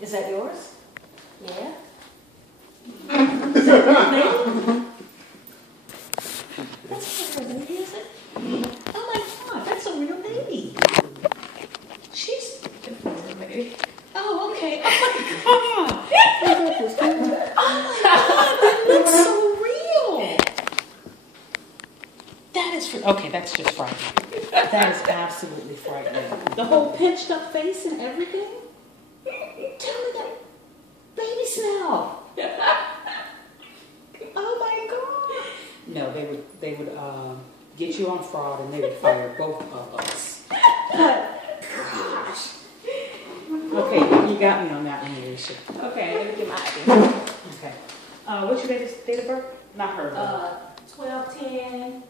Is that yours? Yeah. Is that your baby? That's not her baby, is it? Oh my God, that's a real baby. She's her baby. Oh, okay. Oh my God. Oh my God, that looks so real. That is, okay, that's just frightening. That is absolutely frightening. The whole pinched up face and everything? Tell me that baby smell. Oh my God. No, they would get you on fraud and they would fire both of us. Gosh. Okay, you got me on that one, Alicia. Okay, let me get my ID. Okay. What's your date of birth? Not her. 12/10.